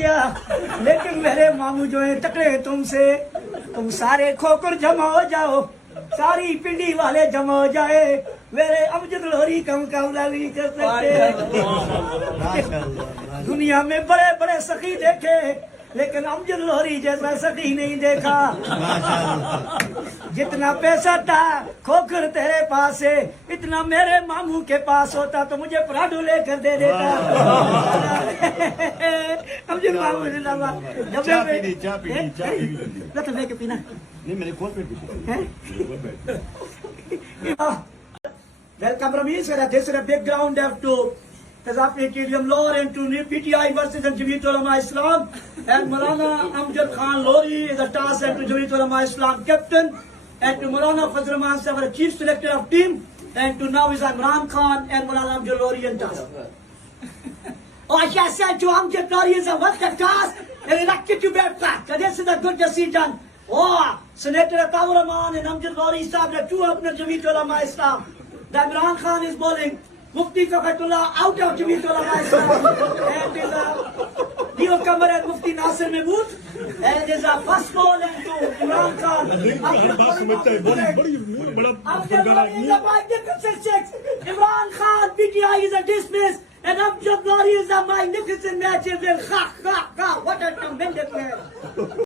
गया, लेकिन मेरे मामू जो है टकरे तुमसे, तुम सारे खोकर जमा हो जाओ, सारी पिंडी वाले जमा हो जाए, मेरे अमजद लोहरी का मुकाबला नहीं कर सकते। दुनिया में बड़े बड़े सखी देखे, लेकिन अमजद लोहरी जैसा सखी नहीं देखा। जितना पैसा था खोकर तेरे पास है, इतना मेरे मामू के पास होता तो मुझे पराठू लेकर दे देता। अमजद मामू लेके पीना नहीं, मैंने खोल पे Welcome Ramesh, this is a background to Tazafir Kiriam Law and to PTI versus Jamiat Ulama Islam, and Maulana Amjad Khan Lori is a task and to Jamiat Ulama Islam captain, and to Maulana Fazl Rahman Sahib, the chief selector of team, and to now is Imran Khan and Maulana Amjad Lori and task. Oh, I said to Amjad Lori is a what the task and elected you back back. This is a good decision. Oh, Senator Atawar Rahman and Amjad Lori Sahib, the two of the Jamiat Ulama Islam. The Imran Khan is bowling. Mufti Fakatullah out of Jamiat Ulama Islam. And is a newcomer and Mufti Nasir Mahmood. And is a first ball and to Imran Khan. Amjad Lori is a magnificent six. Imran Khan, PTI is a dismiss. And Amjad Lori is a magnificent match. What a tremendous player.